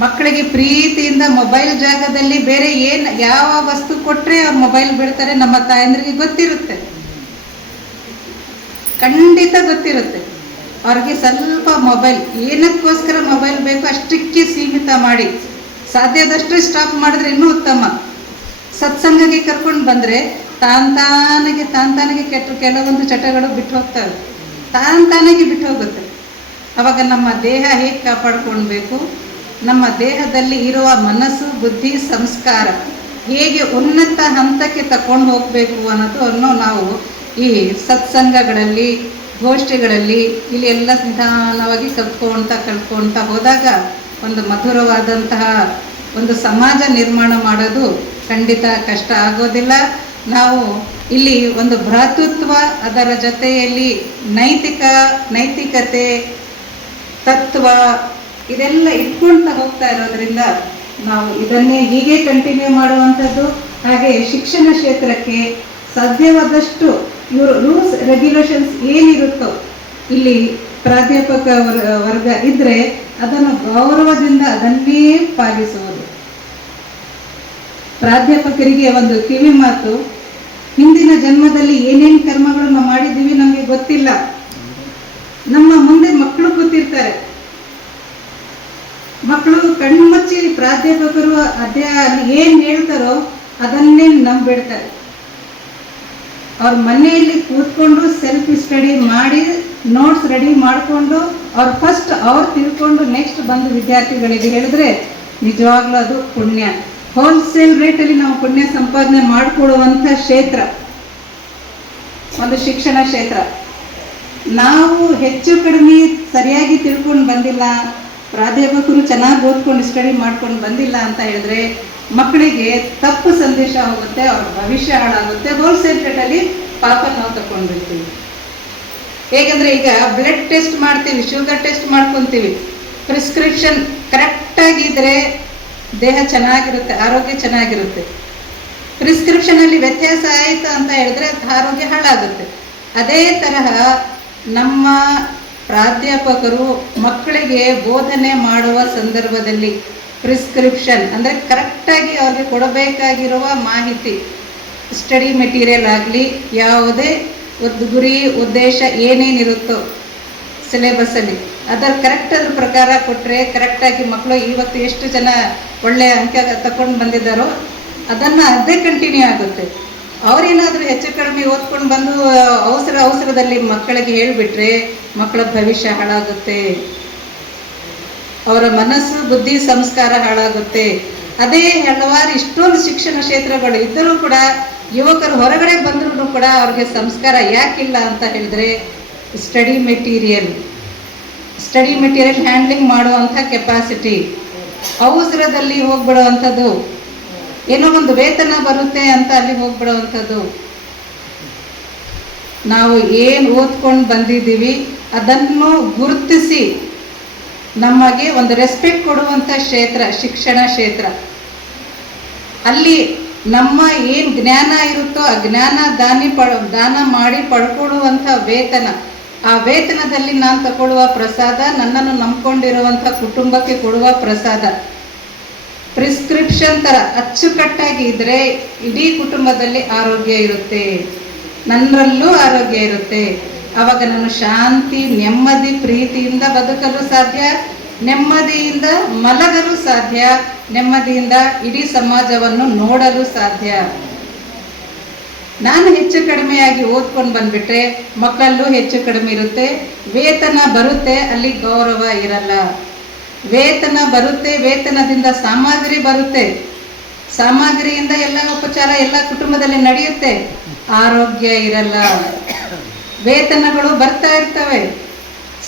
ಮಕ್ಕಳಿಗೆ ಪ್ರೀತಿಯಿಂದ ಮೊಬೈಲ್ ಜಾಗದಲ್ಲಿ ಬೇರೆ ಯಾವ ವಸ್ತು ಕೊಟ್ಟರೆ ಅವ್ರು ಮೊಬೈಲ್ ಬಿಡ್ತಾರೆ ನಮ್ಮ ತಾಯಂದ್ರಿಗೆ ಗೊತ್ತಿರುತ್ತೆ, ಖಂಡಿತ ಗೊತ್ತಿರುತ್ತೆ. ಅವ್ರಿಗೆ ಸ್ವಲ್ಪ ಮೊಬೈಲ್ ಏನಕ್ಕೋಸ್ಕರ ಮೊಬೈಲ್ ಬೇಕು ಅಷ್ಟಕ್ಕೆ ಸೀಮಿತ ಮಾಡಿ, ಸಾಧ್ಯದಷ್ಟು ಸ್ಟಾಪ್ ಮಾಡಿದ್ರೆ ಇನ್ನೂ ಉತ್ತಮ. ಸತ್ಸಂಗಕ್ಕೆ ಕರ್ಕೊಂಡು ಬಂದರೆ ತಾನಾಗೆ ಕೆಲವೊಂದು ಚಟಗಳು ಬಿಟ್ಟು ಹೋಗ್ತವೆ, ತಾನಾಗೆ ಬಿಟ್ಟು ಹೋಗುತ್ತೆ. ಅವಾಗ ನಮ್ಮ ದೇಹ ಹೇಗೆ ಕಾಪಾಡ್ಕೊಳ್ಬೇಕು, ನಮ್ಮ ದೇಹದಲ್ಲಿ ಇರುವ ಮನಸ್ಸು, ಬುದ್ಧಿ, ಸಂಸ್ಕಾರ ಹೇಗೆ ಉನ್ನತ ಹಂತಕ್ಕೆ ತಗೊಂಡು ಹೋಗಬೇಕು ಅನ್ನೋದನ್ನು ನಾವು ಈ ಸತ್ಸಂಗಗಳಲ್ಲಿ, ಗೋಷ್ಠಿಗಳಲ್ಲಿ ಇಲ್ಲಿ ಎಲ್ಲ ನಿಧಾನವಾಗಿ ಕಲ್ತ್ಕೊಳ್ತಾ ಹೋದಾಗ ಒಂದು ಮಧುರವಾದಂತಹ ಒಂದು ಸಮಾಜ ನಿರ್ಮಾಣ ಮಾಡೋದು ಖಂಡಿತ ಕಷ್ಟ ಆಗೋದಿಲ್ಲ. ನಾವು ಇಲ್ಲಿ ಒಂದು ಭ್ರಾತೃತ್ವ, ಅದರ ಜೊತೆಯಲ್ಲಿ ನೈತಿಕತೆ, ತತ್ವ ಇದೆಲ್ಲ ಇಟ್ಕೊಳ್ತಾ ಹೋಗ್ತಾ ಇರೋದ್ರಿಂದ ನಾವು ಇದನ್ನೇ ಹೀಗೆ ಕಂಟಿನ್ಯೂ ಮಾಡುವಂಥದ್ದು. ಹಾಗೆ ಶಿಕ್ಷಣ ಕ್ಷೇತ್ರಕ್ಕೆ ಸಾಧ್ಯವಾದಷ್ಟು ಇವರು ರೂಲ್ಸ್ ರೆಗ್ಯುಲೇಷನ್ಸ್ ಏನಿರುತ್ತೋ ಇಲ್ಲಿ ಪ್ರಾಧ್ಯಾಪಕ ವರ್ಗ ಇದ್ದರೆ ಅದನ್ನು ಗೌರವದಿಂದ ಅದನ್ನೇ ಪಾಲಿಸುವುದು. ಪ್ರಾಧ್ಯಾಪಕರಿಗೆ ಒಂದು ಕಿವಿ ಮಾತು, ಹಿಂದಿನ ಜನ್ಮದಲ್ಲಿ ಏನೇನು ಕರ್ಮಗಳು ನಾವು ಮಾಡಿದ್ದೀವಿ ನಮಗೆ ಗೊತ್ತಿಲ್ಲ, ನಮ್ಮ ಮುಂದೆ ಮಕ್ಕಳು ಕೂತಿರ್ತಾರೆ. ಮಕ್ಕಳು ಕಣ್ಮುಚ್ಚಿ ಪ್ರಾಧ್ಯಾಪಕರು ಏನು ಹೇಳ್ತಾರೋ ಅದನ್ನೇ ನಂಬಿಡ್ತಾರೆ. ಅವ್ರ ಮನೆಯಲ್ಲಿ ಕೂತ್ಕೊಂಡು ಸೆಲ್ಫ್ ಸ್ಟಡಿ ಮಾಡಿ ನೋಟ್ಸ್ ರೆಡಿ ಮಾಡಿಕೊಂಡು ಅವ್ರು ತಿಳ್ಕೊಂಡು ನೆಕ್ಸ್ಟ್ ಬಂದು ವಿದ್ಯಾರ್ಥಿಗಳಿಗೆ ಹೇಳಿದ್ರೆ ನಿಜವಾಗ್ಲೂ ಅದು ಪುಣ್ಯ. ಹೋಲ್ಸೇಲ್ ರೇಟಲ್ಲಿ ನಾವು ಪುಣ್ಯ ಸಂಪಾದನೆ ಮಾಡಿಕೊಡುವಂಥ ಕ್ಷೇತ್ರ ಒಂದು ಶಿಕ್ಷಣ ಕ್ಷೇತ್ರ. ನಾವು ಹೆಚ್ಚು ಕಡಿಮೆ ಸರಿಯಾಗಿ ತಿಳ್ಕೊಂಡು ಬಂದಿಲ್ಲ, ಪ್ರಾಧ್ಯಾಪಕರು ಚೆನ್ನಾಗಿ ಓದ್ಕೊಂಡು ಸ್ಟಡಿ ಮಾಡ್ಕೊಂಡು ಬಂದಿಲ್ಲ ಅಂತ ಹೇಳಿದ್ರೆ ಮಕ್ಕಳಿಗೆ ತಪ್ಪು ಸಂದೇಶ ಹೋಗುತ್ತೆ, ಅವ್ರ ಭವಿಷ್ಯ ಹಾಳಾಗುತ್ತೆ. ಹೋಲ್ಸೇಲ್ ರೇಟಲ್ಲಿ ಪಾಪ ನಾವು ತಗೊಂಡ್ಬಿಡ್ತೀವಿ. ಹೇಗೆಂದ್ರೆ ಈಗ ಬ್ಲಡ್ ಟೆಸ್ಟ್ ಮಾಡ್ತೀವಿ, ಶುಗರ್ ಟೆಸ್ಟ್ ಮಾಡ್ಕೊತೀವಿ, ಪ್ರಿಸ್ಕ್ರಿಪ್ಷನ್ ಕರೆಕ್ಟಾಗಿದ್ದರೆ ದೇಹ ಚೆನ್ನಾಗಿರುತ್ತೆ, ಆರೋಗ್ಯ ಚೆನ್ನಾಗಿರುತ್ತೆ. ಪ್ರಿಸ್ಕ್ರಿಪ್ಷನಲ್ಲಿ ವ್ಯತ್ಯಾಸ ಆಯಿತು ಅಂತ ಹೇಳಿದ್ರೆ ಆರೋಗ್ಯ ಹಾಳಾಗುತ್ತೆ. ಅದೇ ತರಹ ನಮ್ಮ ಪ್ರಾಧ್ಯಾಪಕರು ಮಕ್ಕಳಿಗೆ ಬೋಧನೆ ಮಾಡುವ ಸಂದರ್ಭದಲ್ಲಿ ಪ್ರಿಸ್ಕ್ರಿಪ್ಷನ್ ಅಂದರೆ ಕರೆಕ್ಟಾಗಿ ಅವ್ರಿಗೆ ಕೊಡಬೇಕಾಗಿರುವ ಮಾಹಿತಿ, ಸ್ಟಡಿ ಮೆಟೀರಿಯಲ್ ಆಗಲಿ, ಯಾವುದೇ ಒಂದು ಗುರಿ ಉದ್ದೇಶ ಏನೇನಿರುತ್ತೋ ಸಿಲೆಬಸ್ಸಲ್ಲಿ ಅದರ ಅದ್ರ ಪ್ರಕಾರ ಕೊಟ್ಟರೆ ಕರೆಕ್ಟಾಗಿ ಮಕ್ಕಳು ಇವತ್ತು ಎಷ್ಟು ಜನ ಒಳ್ಳೆಯ ಅಂಕ ತಗೊಂಡು ಬಂದಿದ್ದಾರೋ ಅದೇ ಕಂಟಿನ್ಯೂ ಆಗುತ್ತೆ. ಅವರೇನಾದರೂ ಹೆಚ್ಚು ಕಡಿಮೆ ಓದ್ಕೊಂಡು ಬಂದು ಅವಸರದಲ್ಲಿ ಮಕ್ಕಳಿಗೆ ಹೇಳಿಬಿಟ್ರೆ ಮಕ್ಕಳ ಭವಿಷ್ಯ ಹಾಳಾಗುತ್ತೆ. ಅವರ ಮನಸ್ಸು ಬುದ್ಧಿ ಸಂಸ್ಕಾರ ಹಾಳಾಗುತ್ತೆ. ಅದೇ ಹಲವಾರು ಇಷ್ಟೊಂದು ಶಿಕ್ಷಣ ಕ್ಷೇತ್ರಗಳು ಇದ್ದರೂ ಕೂಡ ಯುವಕರು ಹೊರಗಡೆ ಬಂದರೂ ಕೂಡ ಅವ್ರಿಗೆ ಸಂಸ್ಕಾರ ಯಾಕಿಲ್ಲ ಅಂತ ಹೇಳಿದ್ರೆ ಸ್ಟಡಿ ಮೆಟೀರಿಯಲ್ ಹ್ಯಾಂಡ್ಲಿಂಗ್ ಮಾಡುವಂಥ ಕೆಪಾಸಿಟಿ, ಅವಸರದಲ್ಲಿ ಹೋಗ್ಬಿಡುವಂಥದ್ದು, ಏನೋ ಒಂದು ವೇತನ ಬರುತ್ತೆ ಅಂತ ಅಲ್ಲಿ ಹೋಗ್ಬಿಡುವಂಥದ್ದು. ನಾವು ಏನು ಓದ್ಕೊಂಡು ಬಂದಿದ್ದೀವಿ ಅದನ್ನು ಗುರುತಿಸಿ ನಮಗೆ ಒಂದು ರೆಸ್ಪೆಕ್ಟ್ ಕೊಡುವಂಥ ಕ್ಷೇತ್ರ ಶಿಕ್ಷಣ ಕ್ಷೇತ್ರ. ಅಲ್ಲಿ ನಮ್ಮ ಏನು ಜ್ಞಾನ ಇರುತ್ತೋ ಆ ಜ್ಞಾನ ದಾನ ಮಾಡಿ ಪಡ್ಕೊಳ್ಳುವಂಥ ವೇತನ, ಆ ವೇತನದಲ್ಲಿ ನಾನು ತಗೊಳ್ಳುವ ಪ್ರಸಾದ, ನನ್ನನ್ನು ನಂಬ್ಕೊಂಡಿರುವಂಥ ಕುಟುಂಬಕ್ಕೆ ಕೊಡುವ ಪ್ರಸಾದ ಪ್ರಿಸ್ಕ್ರಿಪ್ಷನ್ ಥರ ಅಚ್ಚುಕಟ್ಟಾಗಿ ಇದ್ದರೆ ಇಡೀ ಕುಟುಂಬದಲ್ಲಿ ಆರೋಗ್ಯ ಇರುತ್ತೆ, ನನ್ನರಲ್ಲೂ ಆರೋಗ್ಯ ಇರುತ್ತೆ. ಆವಾಗ ನಾನು ಶಾಂತಿ, ನೆಮ್ಮದಿ, ಪ್ರೀತಿಯಿಂದ ಬದುಕಲು ಸಾಧ್ಯ, ನೆಮ್ಮದಿಯಿಂದ ಮಲಗಲು ಸಾಧ್ಯ, ನೆಮ್ಮದಿಯಿಂದ ಇಡೀ ಸಮಾಜವನ್ನು ನೋಡಲು ಸಾಧ್ಯ. ನಾನು ಹೆಚ್ಚು ಕಡಿಮೆಯಾಗಿ ಓದ್ಕೊಂಡು ಬಂದ್ಬಿಟ್ರೆ ಮಕ್ಕಳಲ್ಲೂ ಹೆಚ್ಚು ಕಡಿಮೆ ಇರುತ್ತೆ, ವೇತನ ಬರುತ್ತೆ, ಅಲ್ಲಿ ಗೌರವ ಇರಲ್ಲ. ವೇತನ ಬರುತ್ತೆ, ವೇತನದಿಂದ ಸಾಮಗ್ರಿ ಬರುತ್ತೆ, ಸಾಮಗ್ರಿಯಿಂದ ಎಲ್ಲ ಉಪಚಾರ ಎಲ್ಲ ಕುಟುಂಬದಲ್ಲಿ ನಡೆಯುತ್ತೆ, ಆರೋಗ್ಯ ಇರಲ್ಲ. ವೇತನಗಳು ಬರ್ತಾ ಇರ್ತವೆ,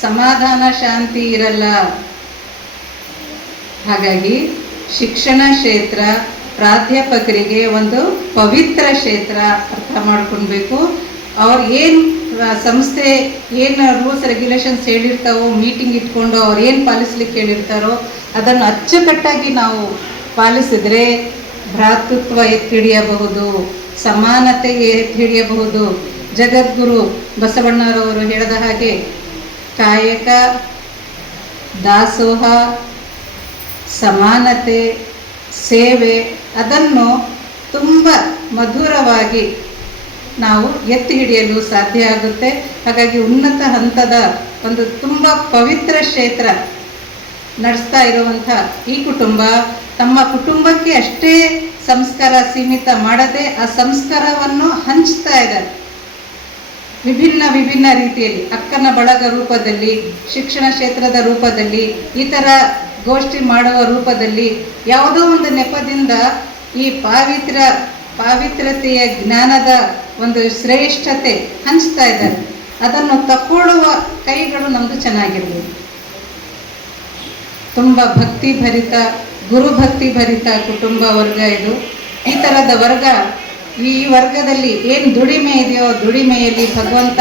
ಸಮಾಧಾನ ಶಾಂತಿ ಇರಲ್ಲ. ಹಾಗಾಗಿ ಶಿಕ್ಷಣ ಕ್ಷೇತ್ರ ಪ್ರಾಧ್ಯಾಪಕರಿಗೆ ಒಂದು ಪವಿತ್ರ ಕ್ಷೇತ್ರ, ಅರ್ಥ ಮಾಡ್ಕೊಳ್ಬೇಕು. ಅವ್ರು ಏನು ಸಂಸ್ಥೆ ಏನು ರೂಲ್ಸ್ ರೆಗ್ಯುಲೇಷನ್ಸ್ ಹೇಳಿರ್ತಾವೋ, ಮೀಟಿಂಗ್ ಇಟ್ಕೊಂಡು ಅವ್ರು ಏನು ಪಾಲಿಸ್ಲಿಕ್ಕೆ ಹೇಳಿರ್ತಾರೋ ಅದನ್ನು ಅಚ್ಚುಕಟ್ಟಾಗಿ ನಾವು ಪಾಲಿಸಿದ್ರೆ ಭ್ರಾತೃತ್ವ ಎತ್ತಿ ಹಿಡಿಯಬಹುದು, ಸಮಾನತೆ ಎತ್ತಿ ಹಿಡಿಯಬಹುದು. ಜಗದ್ಗುರು ಬಸವಣ್ಣರವರು ಹೇಳಿದ ಹಾಗೆ ಕಾಯಕ, ದಾಸೋಹ, ಸಮಾನತೆ, ಸೇವೆ ಅದನ್ನು ತುಂಬ ಮಧುರವಾಗಿ ನಾವು ಎತ್ತಿ ಹಿಡಿಯಲು ಸಾಧ್ಯ ಆಗುತ್ತೆ. ಹಾಗಾಗಿ ಉನ್ನತ ಹಂತದ ಒಂದು ತುಂಬ ಪವಿತ್ರ ಕ್ಷೇತ್ರ ನಡೆಸ್ತಾ ಇರುವಂಥ ಈ ಕುಟುಂಬ ತಮ್ಮ ಕುಟುಂಬಕ್ಕೆ ಅಷ್ಟೇ ಸಂಸ್ಕಾರ ಸೀಮಿತ ಮಾಡದೆ ಆ ಸಂಸ್ಕಾರವನ್ನು ಹಂಚ್ತಾ ಇದ್ದಾರೆ ವಿಭಿನ್ನ ರೀತಿಯಲ್ಲಿ, ಅಕ್ಕನ ಬಳಗ ರೂಪದಲ್ಲಿ, ಶಿಕ್ಷಣ ಕ್ಷೇತ್ರದ ರೂಪದಲ್ಲಿ, ಈ ಥರ ಗೋಷ್ಠಿ ಮಾಡುವ ರೂಪದಲ್ಲಿ, ಯಾವುದೋ ಒಂದು ನೆಪದಿಂದ ಈ ಪಾವಿತ್ರತೆಯ ಜ್ಞಾನದ ಒಂದು ಶ್ರೇಷ್ಠತೆ ಹಂಚ್ತಾ ಇದ್ದಾರೆ. ಅದನ್ನು ತಕ್ಕೊಳ್ಳುವ ಕೈಗಳು ನಮ್ಮದು ಚೆನ್ನಾಗಿರ್ಬೋದು. ತುಂಬ ಭಕ್ತಿ ಭರಿತ, ಗುರುಭಕ್ತಿ ಭರಿತ ಕುಟುಂಬ ವರ್ಗ ಇದು. ಈ ಥರದ ವರ್ಗ, ಈ ವರ್ಗದಲ್ಲಿ ಏನು ದುಡಿಮೆ ಇದೆಯೋ ದುಡಿಮೆಯಲ್ಲಿ ಭಗವಂತ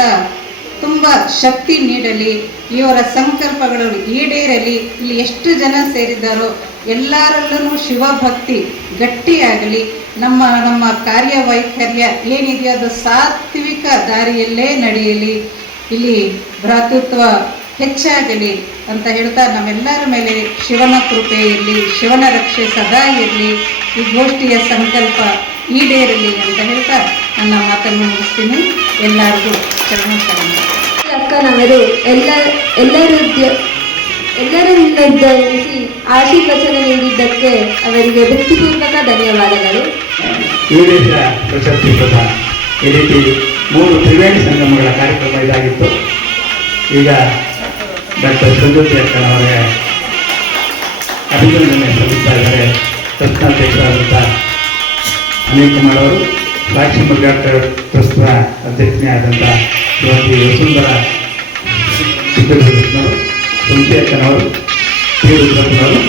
ತುಂಬ ಶಕ್ತಿ ನೀಡಲಿ, ಇವರ ಸಂಕಲ್ಪಗಳು ಈಡೇರಲಿ. ಇಲ್ಲಿ ಎಷ್ಟು ಜನ ಸೇರಿದ್ದಾರೋ ಎಲ್ಲರಲ್ಲೂ ಶಿವಭಕ್ತಿ ಗಟ್ಟಿಯಾಗಲಿ. ನಮ್ಮ ಕಾರ್ಯವೈಖರ್ಯ ಏನಿದೆಯೋ ಅದು ಸಾತ್ವಿಕ ದಾರಿಯಲ್ಲೇ ನಡೆಯಲಿ, ಇಲ್ಲಿ ಭ್ರಾತೃತ್ವ ಹೆಚ್ಚಾಗಲಿ ಅಂತ ಹೇಳ್ತಾ ನಮ್ಮೆಲ್ಲರ ಮೇಲೆ ಶಿವನ ಕೃಪೆ ಇರಲಿ, ಶಿವನ ರಕ್ಷೆ ಸದಾ ಇರಲಿ, ಈ ಗೋಷ್ಠಿಯ ಸಂಕಲ್ಪ ಈಡೇರಲಿ ಅಂತ ಹೇಳ್ತಾ ನನ್ನ ಮಾತನ್ನು ಮುಗಿಸ್ತೀನಿ. ಎಲ್ಲರಿಗೂ ಶರಣ. ಅಕ್ಕನವರು ಎಲ್ಲರಿಂದ ಧರಿಸಿ ಆಶೀರ್ವಚನ ನೀಡಿದ್ದಕ್ಕೆ ಅವರಿಗೆ ಭಕ್ತಿಪೂರ್ವಕ ಧನ್ಯವಾದಗಳು. ವೀರೇಶ ಪ್ರಶಸ್ತಿ ಪುಟ ಈ ರೀತಿ 3 ತ್ರಿವೇಣಿ ಸಂಗಮಗಳ ಕಾರ್ಯಕ್ರಮ ಇದಾಗಿತ್ತು. ಈಗ ಡಾಕ್ಟರ್ ಸಂಜೋತಿ ಅಕ್ಕನವರಿಗೆ ಅಭಿನಂದನೆ ಸಲ್ಲಿಸ್ತಾ ಇದ್ದಾರೆ. ಟ್ರಸ್ಟ್ನಾಧ್ಯಕ್ಷರಾದಂಥ ಅನಿಲ್ ಕುಮಾರ್ ಅವರು, ಸಾಕ್ಷಿ ಮುರುಘಾ ಟ್ರಸ್ಟ್ನ ಅಧ್ಯಕ್ಷನೇ ಆದಂಥ ಶ್ರೀಮತಿ ವಸುಂಧರಾ ಚಿಕ್ಕನವರು, ಸಂಸ್ಥೆ ಅಕ್ಕನವರು, ಶ್ರೀ ರುದ್ರಪ್ಪನವರು